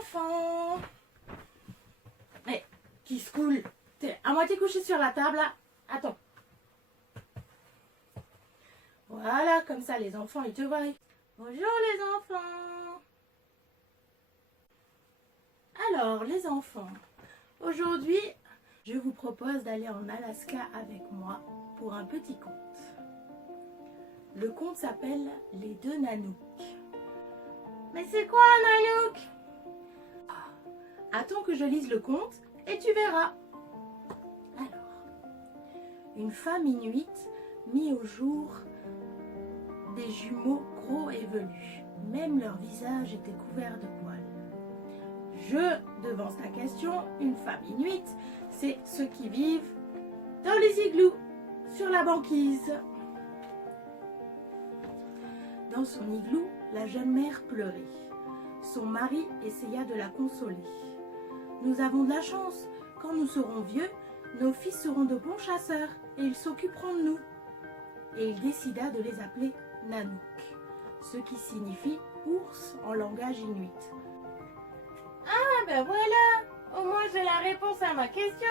enfants. Mais, qui se coule? T'es à moitié couché sur la table là. Attends. Voilà, comme ça les enfants ils te voient. Bonjour les enfants. Alors les enfants, aujourd'hui je vous propose d'aller en Alaska avec moi pour un petit conte. Le conte s'appelle Les deux Nanouks. Mais c'est quoi un Nanook? Attends que je lise le conte et tu verras. Alors, une femme inuite mit au jour des jumeaux gros et velus. Même leur visage était couvert de poils. Je devance la question. Une femme inuite, c'est ceux qui vivent dans les igloos, sur la banquise. Dans son igloo, la jeune mère pleurait. Son mari essaya de la consoler. Nous avons de la chance. Quand nous serons vieux, nos fils seront de bons chasseurs et ils s'occuperont de nous. Et il décida de les appeler Nanook, ce qui signifie ours en langage inuit. Ah ben voilà, au moins j'ai la réponse à ma question.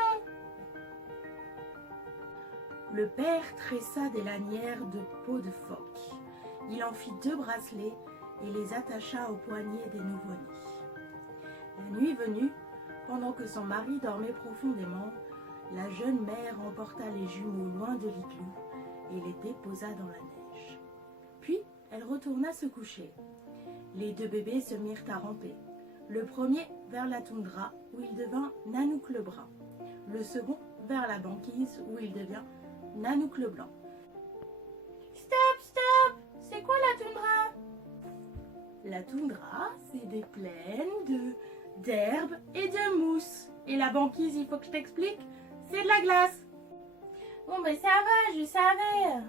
Le père tressa des lanières de peau de phoque. Il en fit 2 bracelets et les attacha aux poignets des nouveau-nés. La nuit venue, pendant que son mari dormait profondément, la jeune mère emporta les jumeaux loin de l'igloo et les déposa dans la neige. Puis, elle retourna se coucher. Les 2 bébés se mirent à ramper. Le premier vers la toundra, où il devint Nanook le brun. Le second vers la banquise, où il devient Nanook le blanc. Stop, stop! C'est quoi la toundra? La toundra, c'est des plaines d'herbe et de mousse. Et la banquise, il faut que je t'explique, c'est de la glace. Bon ben ça va, je savais.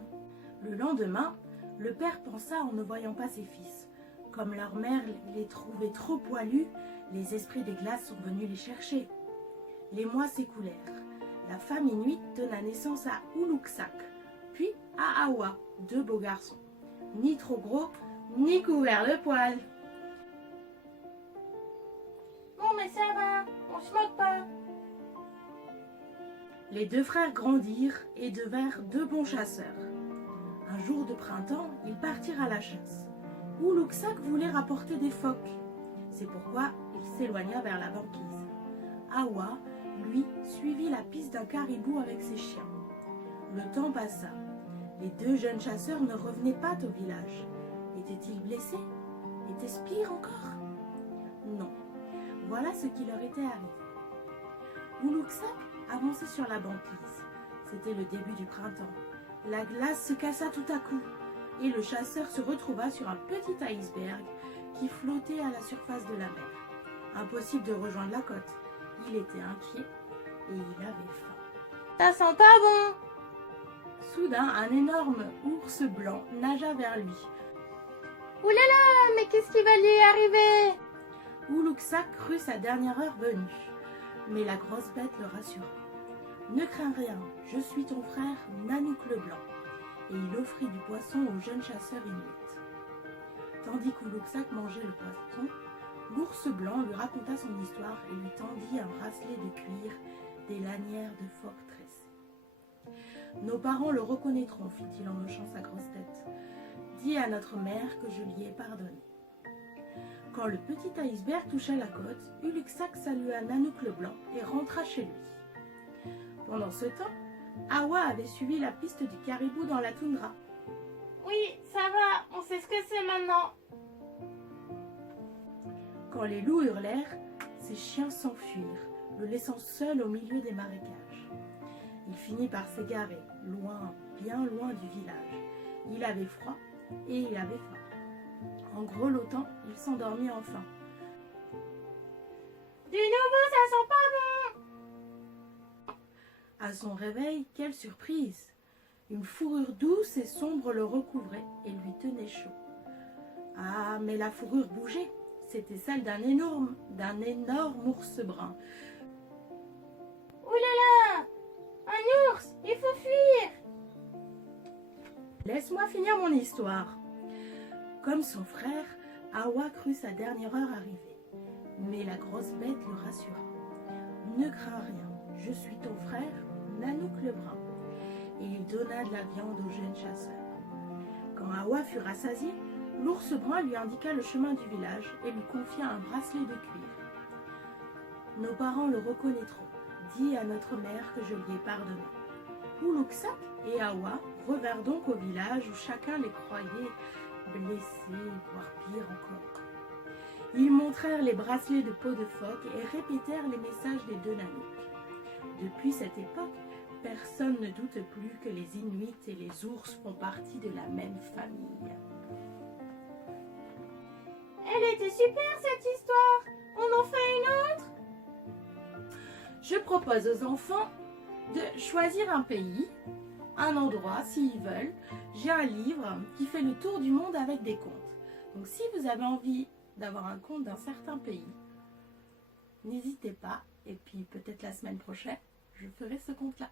Le lendemain, le père pensa en ne voyant pas ses fils. Comme leur mère les trouvait trop poilus, les esprits des glaces sont venus les chercher. Les mois s'écoulèrent. La femme inuite donna naissance à Uluksak, puis à Awa, 2 beaux garçons. Ni trop gros, ni couverts de poils. Bon mais ça va, on se moque pas. Les 2 frères grandirent et devinrent 2 bons chasseurs. Un jour de printemps, ils partirent à la chasse. Uluksak voulait rapporter des phoques. C'est pourquoi il s'éloigna vers la banquise. Awa, lui, suivit la piste d'un caribou avec ses chiens. Le temps passa. Les 2 jeunes chasseurs ne revenaient pas au village. Étaient-ils blessés? Était-ce pire encore? Non. Voilà ce qui leur était arrivé. Uluksak avançait sur la banquise. C'était le début du printemps. La glace se cassa tout à coup et le chasseur se retrouva sur un petit iceberg qui flottait à la surface de la mer. Impossible de rejoindre la côte. Il était inquiet et il avait faim. Ça sent pas bon! Soudain, un énorme ours blanc nagea vers lui. Oulala, mais qu'est-ce qui va lui arriver? Uluksak crut sa dernière heure venue. Mais la grosse bête le rassura. Ne crains rien, je suis ton frère Nanook le blanc. Et il offrit du poisson au jeune chasseur inuit. Tandis qu'Uluksak mangeait le poisson, l'ours blanc lui raconta son histoire et lui tendit un bracelet de cuir, des lanières de phoque tressées. Nos parents le reconnaîtront, fit-il en hochant sa grosse tête. Dis à notre mère que je lui ai pardonné. Quand le petit iceberg toucha la côte, Uluksak salua Nanook le blanc et rentra chez lui. Pendant ce temps, Awa avait suivi la piste du caribou dans la toundra. Oui, ça va, on sait ce que c'est maintenant. Quand les loups hurlèrent, ses chiens s'enfuirent, le laissant seul au milieu des marécages. Il finit par s'égarer, loin, bien loin du village. Il avait froid et il avait faim. En grelottant, il s'endormit enfin. Du nouveau, ça sent pas bon! À son réveil, quelle surprise! Une fourrure douce et sombre le recouvrait et lui tenait chaud. Ah, mais la fourrure bougeait. C'était celle d'un énorme ours brun. Ouh là là! Un ours! Il faut fuir! Laisse-moi finir mon histoire. Comme son frère, Awa crut sa dernière heure arriver. Mais la grosse bête le rassura. « Ne crains rien, je suis ton frère, Nanouk le brun. » Et il donna de la viande au jeune chasseur. Quand Awa fut rassasié, l'ours brun lui indiqua le chemin du village et lui confia un bracelet de cuir. « Nos parents le reconnaîtront. Dis à notre mère que je lui ai pardonné. » Oulouksak et Awa revinrent donc au village où chacun les croyait blessés, voire pire encore. Ils montrèrent les bracelets de peau de phoque et répétèrent les messages des deux Nanouks. Depuis cette époque, personne ne doute plus que les Inuits et les ours font partie de la même famille. Elle était super cette histoire. On en fait une autre? Je propose aux enfants de choisir un pays, un endroit s'ils veulent. J'ai un livre qui fait le tour du monde avec des contes. Donc si vous avez envie d'avoir un conte d'un certain pays, n'hésitez pas. Et puis peut-être la semaine prochaine, je ferai ce conte-là.